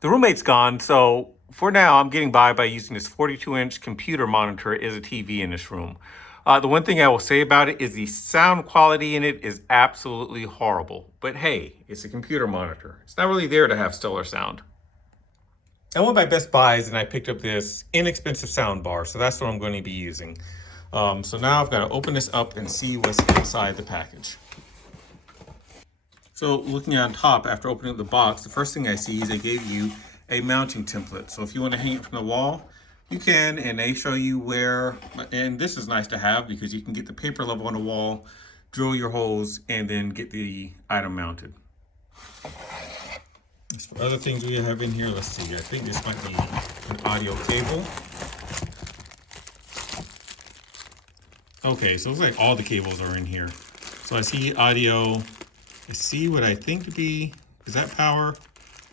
The roommate's gone, so for now, I'm getting by using this 42-inch computer monitor as a TV in this room. The one thing I will say about it is the sound quality in it is absolutely horrible. But hey, it's a computer monitor. It's not really there to have stellar sound. I went by Best Buys and I picked up this inexpensive sound bar, so that's what I'm going to be using. So now I've got to open this up and see what's inside the package. So looking on top, after opening up the box, the first thing I see is they gave you a mounting template. So if you want to hang it from the wall, you can, and they show you where, and this is nice to have because you can get the paper level on the wall, drill your holes, and then get the item mounted. As for other things we have in here, let's see, I think this might be an audio cable. Okay, so it looks like all the cables are in here. So I see audio, I see what I think to be, is that power?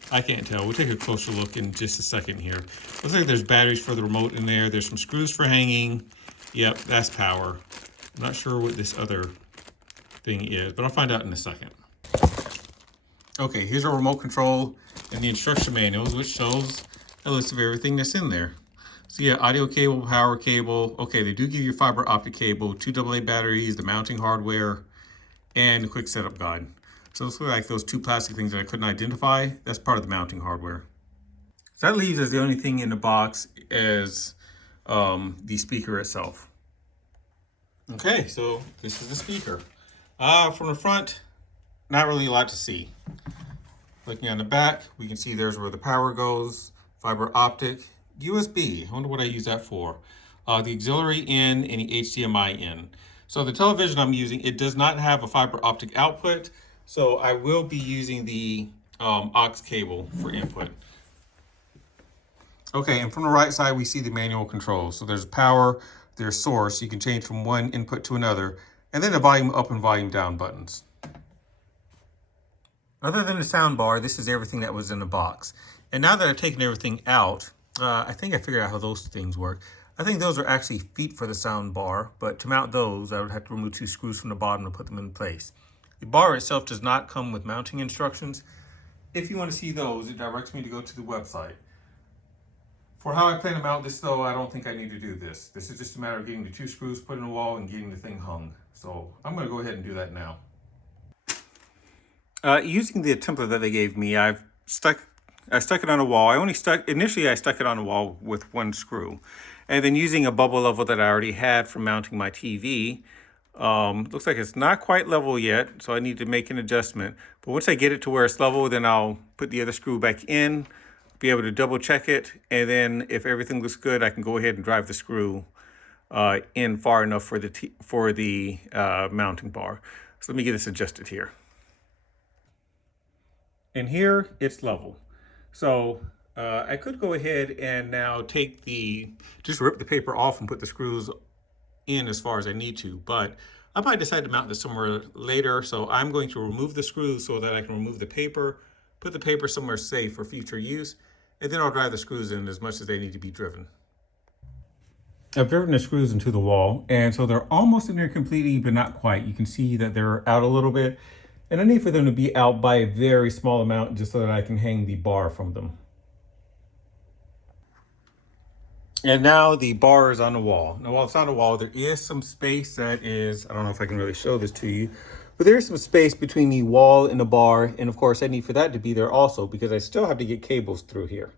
I can't tell. We'll take a closer look in just a second here. Looks like there's batteries for the remote in there. There's some screws for hanging. Yep, that's power. I'm not sure what this other thing is, but I'll find out in a second. Okay, here's our remote control and the instruction manuals, which shows a list of everything that's in there. So yeah, audio cable, power cable. Okay, they do give you fiber optic cable, 2 AA batteries, the mounting hardware, and a quick setup guide. So this looks like those two plastic things that I couldn't identify. That's part of the mounting hardware. So that leaves as the only thing in the box as the speaker itself. Okay, so this is the speaker. From the front, not really a lot to see. Looking on the back, we can see there's where the power goes, fiber optic, USB. I wonder what I use that for. The auxiliary in and the HDMI in. So the television I'm using, it does not have a fiber optic output. So I will be using the aux cable for input. Okay, and from the right side, we see the manual controls. So there's power, there's source. You can change from one input to another, and then the volume up and volume down buttons. Other than the sound bar, this is everything that was in the box. And now that I've taken everything out, I think I figured out how those things work. I think those are actually feet for the sound bar, but to mount those, I would have to remove 2 screws from the bottom to put them in place. The bar itself does not come with mounting instructions. If you want to see those, it directs me to go to the website. For how I plan to mount this though, I don't think I need to do this. This is just a matter of getting the 2 screws put in the wall and getting the thing hung. So I'm going to go ahead and do that now. Using the template that they gave me, I stuck it on a wall. Initially I stuck it on a wall with 1 screw. And then using a bubble level that I already had for mounting my TV, looks like it's not quite level yet, so I need to make an adjustment. But once I get it to where it's level, then I'll put the other screw back in, be able to double check it, and then if everything looks good, I can go ahead and drive the screw in far enough for the mounting bar. So let me get this adjusted here. And here it's level. So I could go ahead and now just rip the paper off and put the screws in as far as I need to, but I might decide to mount this somewhere later. So I'm going to remove the screws so that I can remove the paper, put the paper somewhere safe for future use, and then I'll drive the screws in as much as they need to be driven. I've driven the screws into the wall, and so they're almost in there completely, but not quite. You can see that they're out a little bit, and I need for them to be out by a very small amount just so that I can hang the bar from them. And now the bar is on the wall. Now while it's on the wall, there is some space that is, I don't know if I can really show this to you, but there is some space between the wall and the bar. And of course I need for that to be there also because I still have to get cables through here.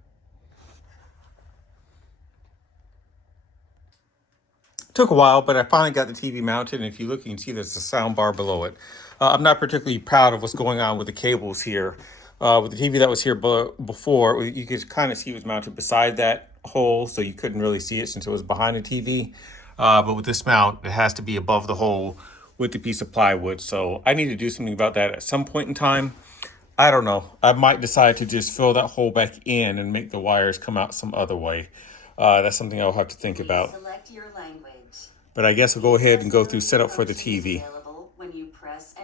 It took a while, but I finally got the TV mounted. And if you look, you can see there's a sound bar below it. I'm not particularly proud of what's going on with the cables here. With the TV that was here before, you could kind of see it was mounted beside that hole, so you couldn't really see it since it was behind the TV. But with this mount, it has to be above the hole with the piece of plywood. So I need to do something about that at some point in time. I don't know. I might decide to just fill that hole back in and make the wires come out some other way. That's something I'll have to think about. Select your language. But I guess I'll go ahead and go through setup for the TV.